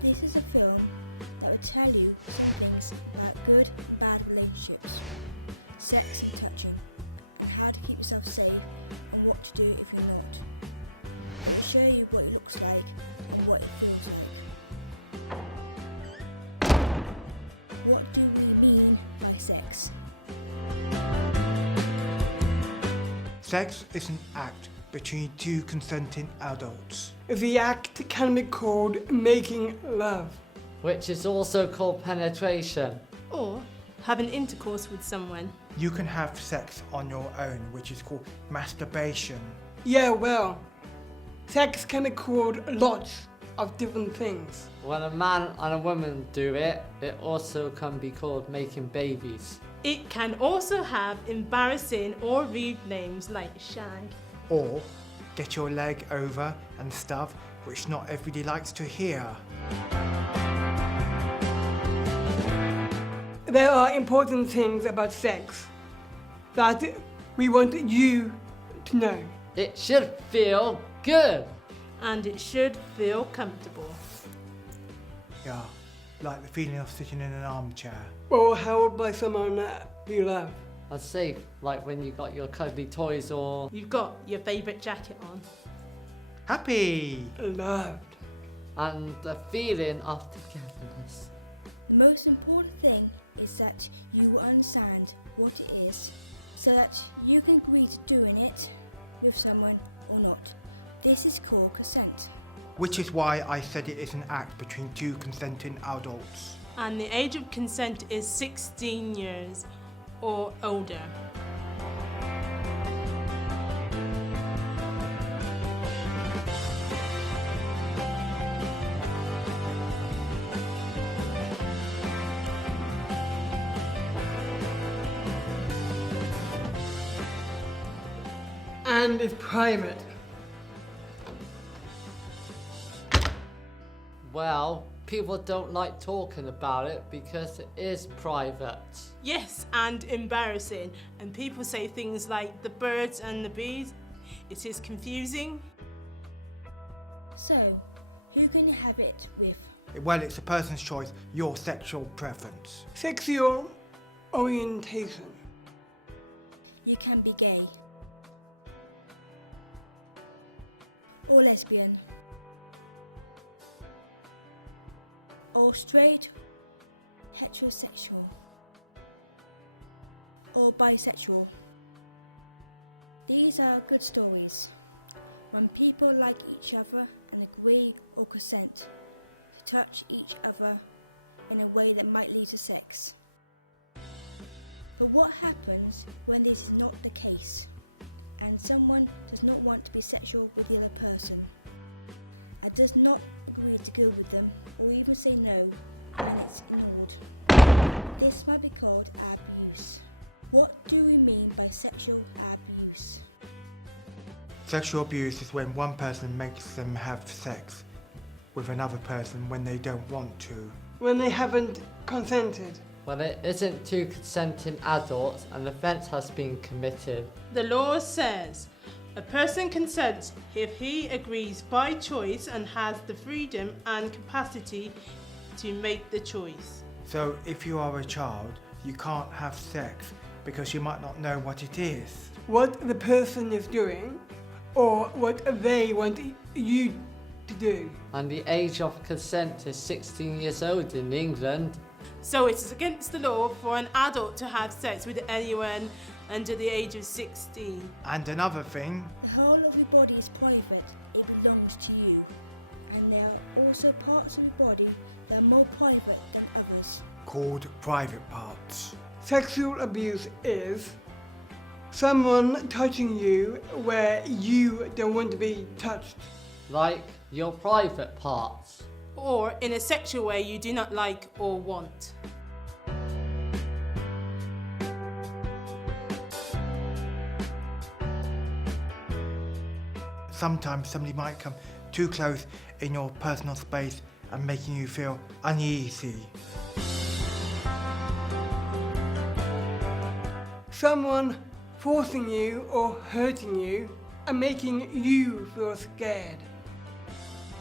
This is a film that will tell you some things about good and bad relationships, sex and touching, and how to keep yourself safe and what to do if you're not. It will show you what it looks like and what it feels like. What do we mean by sex? Sex is an act between two consenting adults. The act can be called making love. Which is also called penetration. Or having intercourse with someone. You can have sex on your own, which is called masturbation. Yeah, well, sex can be called lots of different things. When a man and a woman do it, it also can be called making babies. It can also have embarrassing or rude names like shag. Or get your leg over and stuff, which not everybody likes to hear. There are important things about sex that we want you to know. It should feel good. And it should feel comfortable. Yeah, like the feeling of sitting in an armchair. Or held by someone you love. I'd say, like when you got your cuddly toys or... You've got your favourite jacket on. Happy! Loved. And the feeling of togetherness. The most important thing is that you understand what it is so that you can agree to doing it with someone or not. This is called consent. Which is why I said it is an act between two consenting adults. And the age of consent is 16 years or older. And it's private. Well, people don't like talking about it because it is private. Yes, and embarrassing. And people say things like the birds and the bees. It is confusing. So, who can you have it with? Well, it's a person's choice, your sexual preference. Sexual orientation. You can be gay or lesbian or straight, heterosexual or bisexual. These are good stories when people like each other and agree or consent to touch each other in a way that might lead to sex. But what happens when this is not the case and someone does not want to be sexual with the other person and does not agree to go with them or even say no and it's ignored? This might be called abuse. What do we mean by sexual abuse? Sexual abuse is when one person makes them have sex with another person when they don't want to. When they haven't consented. When it isn't two consenting adults, an offence has been committed. The law says a person consents if he agrees by choice and has the freedom and capacity to make the choice. So if you are a child, you can't have sex because you might not know what it is. What the person is doing or what they want you to do. And the age of consent is 16 years old in England. So it is against the law for an adult to have sex with anyone under the age of 16. And another thing, The whole of your body is private, it belongs to you. And there are also parts of your body that are more private than others. called private parts. Sexual abuse is someone touching you where you don't want to be touched. Like your private parts. Or in a sexual way you do not like or want. Sometimes somebody might come too close in your personal space and making you feel uneasy. Someone forcing you or hurting you and making you feel scared.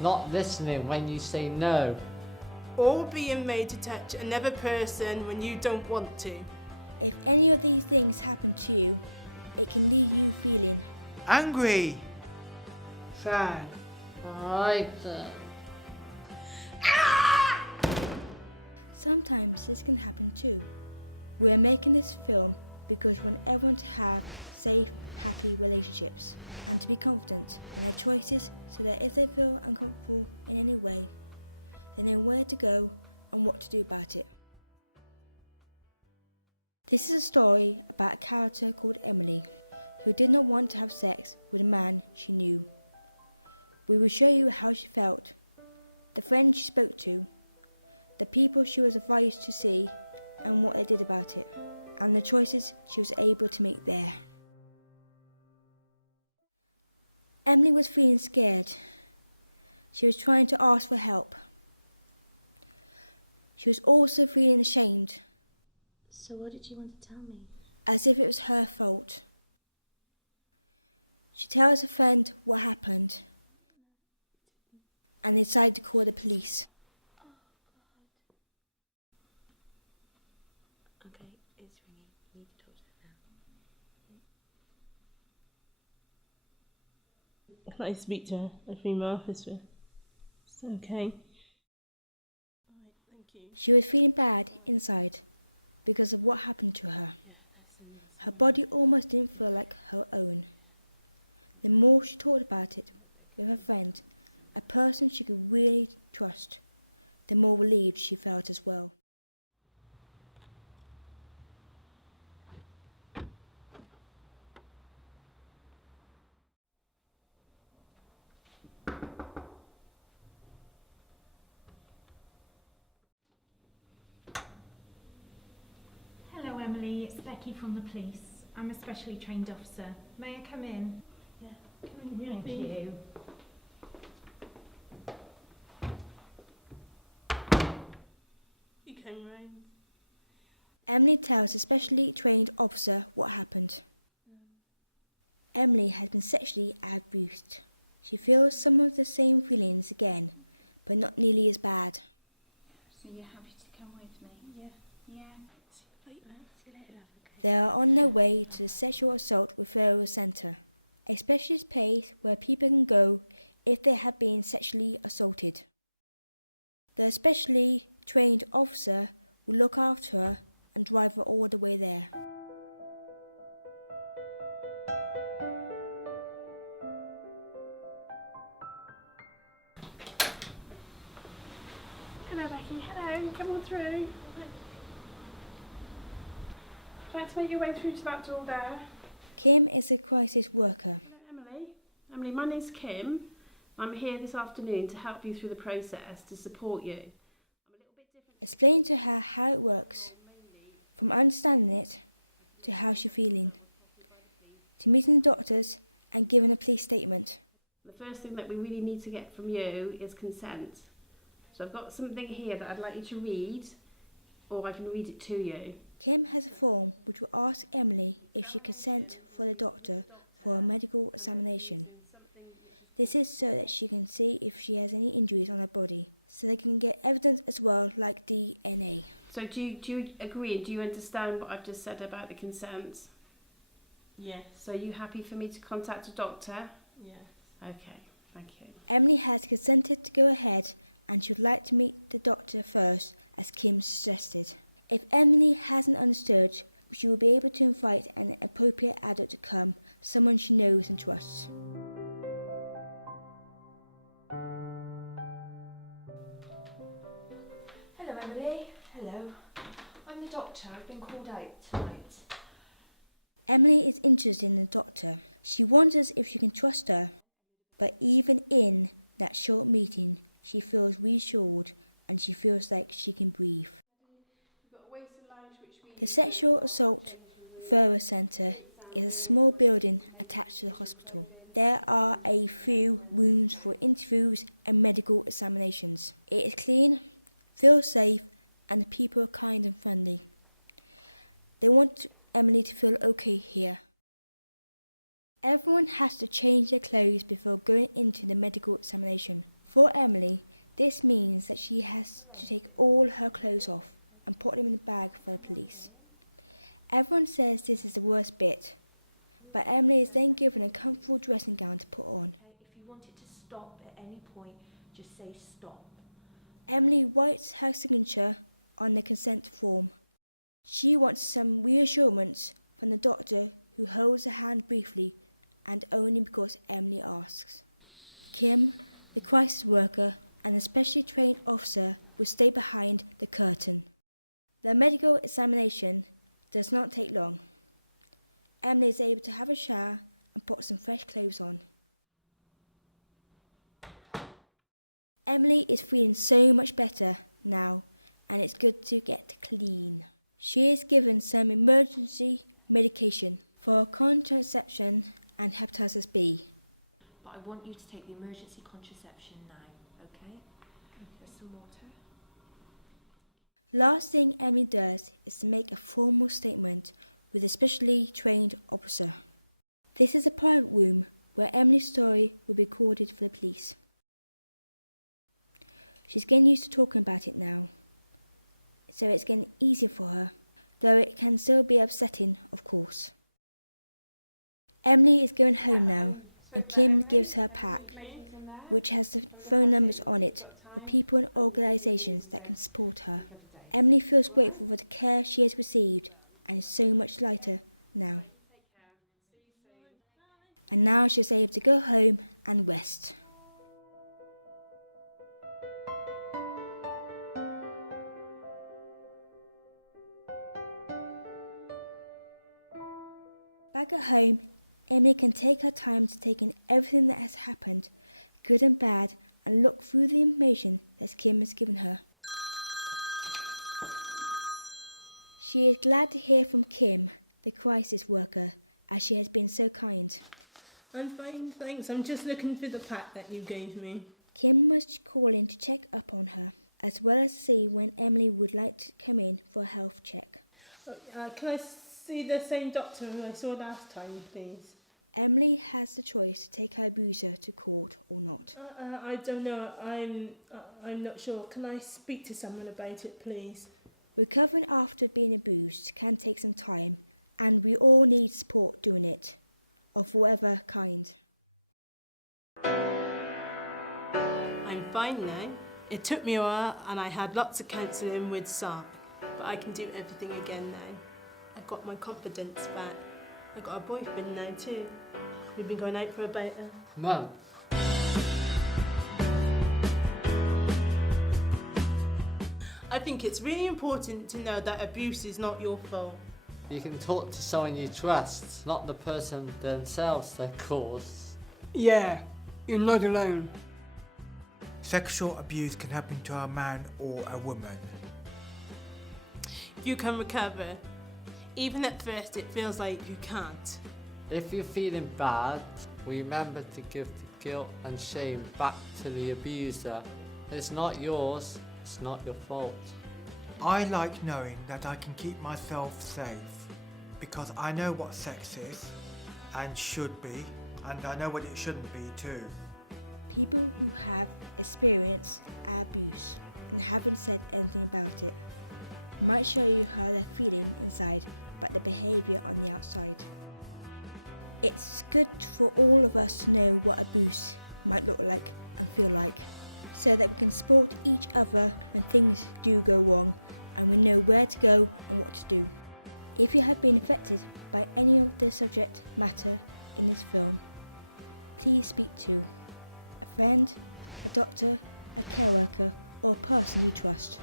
Not listening when you say no. or being made to touch another person when you don't want to. If any of these things happen to you, it can leave you feeling Angry. Sad. Frightened. Sometimes this can happen too. We are making this film because we want everyone to have safe, happy relationships and to be confident in their choices so that if they feel uncomfortable in any way, they know where to go and what to do about it. This is a story about a character called Emily who did not want to have sex with a man she knew. We will show you how she felt, the friends she spoke to, the people she was advised to see and what they did about it, and the choices she was able to make there. Emily was feeling scared. She was trying to ask for help. She was also feeling ashamed. So what did you want to tell me? As if it was her fault. She tells a friend what happened and they decided to call the police. Okay, it's ringing. You need to talk to her now. I'd like to speak to a female officer. It's okay. Alright, thank you. She was feeling bad inside because of what happened to her. Her body almost didn't feel like her own. The more she talked about it with her friend, a person she could really trust, the more relieved she felt as well. Hello Emily, it's Becky from the police. I'm a specially trained officer. May I come in? Yeah. Thank you. You came round. Emily tells a specially trained officer what happened. Emily has been sexually abused. She feels some of the same feelings again, but not nearly as bad. So you're happy to come with me? Yeah. Yeah. See you later, love. They are on their way to the Sexual Assault Referral Centre, a specialist place where people can go if they have been sexually assaulted. The specially trained officer will look after her and drive her all the way there. Hello Becky, hello, come on through. Try to make your way through to that door there. Kim is a crisis worker. Emily, my name's Kim. I'm here this afternoon to help you through the process, to support you. Explain to her how it works, from understanding it to how she's feeling, to meeting the doctors and giving a police statement. The first thing that we really need to get from you is consent. So I've got something here that I'd like you to read, or I can read it to you. Kim has a form which will ask Emily if she consent for the doctor for a medical examination. This is so that she can see if she has any injuries on her body, so they can get evidence as well, like DNA. So do you agree and do you understand what I've just said about the consent? Yes. So are you happy for me to contact a doctor? Yes. Okay, thank you. Emily has consented to go ahead and she would like to meet the doctor first, as Kim suggested. If Emily hasn't understood, she will be able to invite an appropriate adult to come, someone she knows and trusts. Hello Emily, hello. I'm the doctor, I've been called out tonight. Emily is interested in the doctor. She wonders if she can trust her, but even in that short meeting, she feels reassured and she feels like she can breathe. The Sexual Assault Referral Centre is a small building attached to the hospital. There are a few rooms for interviews and medical examinations. It is clean, feels safe, and the people are kind and friendly. They want Emily to feel okay here. Everyone has to change their clothes before going into the medical examination. For Emily, This means that she has to take all her clothes off and put them in a bag for the police. Everyone says this is the worst bit, but Emily is then given a comfortable dressing gown to put on. If you want it to stop at any point, just say stop. Emily writes her signature on the consent form. She wants some reassurance from the doctor, who holds her hand briefly and only because Emily asks. Kim, the crisis worker, and the specially trained officer will stay behind the curtain. The medical examination does not take long. Emily is able to have a shower and put some fresh clothes on. Emily is feeling so much better now, and it's good to get clean. She is given some emergency medication for contraception and hepatitis B. But I want you to take the emergency contraception now, okay? Here's some water. Last thing Emily does is to make a formal statement with a specially trained officer. This is a private room where Emily's story will be recorded for the police. She's getting used to talking about it now, so it's getting easier for her, though it can still be upsetting, of course. Emily is going home now, and Kim gives her a pack, which has the phone numbers on it for people and organisations that can support her. Emily feels grateful for the care she has received and is so much lighter now. And now she's able to go home and rest. Back at home, Emily can take her time to take in everything that has happened, good and bad, and look through the information that Kim has given her. She is glad to hear from Kim, the crisis worker, as she has been so kind. I'm fine, thanks. I'm just looking for the pack that you gave me. Kim was calling to check up on her, as well as see when Emily would like to come in for a health check. Can I see the same doctor who I saw last time, please? Emily has the choice to take her abuser to court or not. I don't know. I'm not sure. Can I speak to someone about it, please? Recovering after being abused can take some time, and we all need support doing it, of whatever kind. I'm fine now. It took me a while and I had lots of counselling with Sark, but I can do everything again now. I've got my confidence back. I've got a boyfriend now too. We've been going out for about a month. I think it's really important to know that abuse is not your fault. You can talk to someone you trust, not the person themselves that cause. Yeah, you're not alone. Sexual abuse can happen to a man or a woman. You can recover. Even at first it feels like you can't. If you're feeling bad, remember to give the guilt and shame back to the abuser. It's not yours, it's not your fault. I like knowing that I can keep myself safe because I know what sex is and should be, and I know what it shouldn't be too. People who have experienced abuse and haven't said anything about it might show you how they're feeling inside but the behaviour on the outside. It's good for all of us to know what abuse might look like and feel like, so that we can support each other when things do go wrong and we know where to go and what to do. If you have been affected by any of the subject matter in this film, please speak to a friend, a doctor, a care worker, or a person you trust.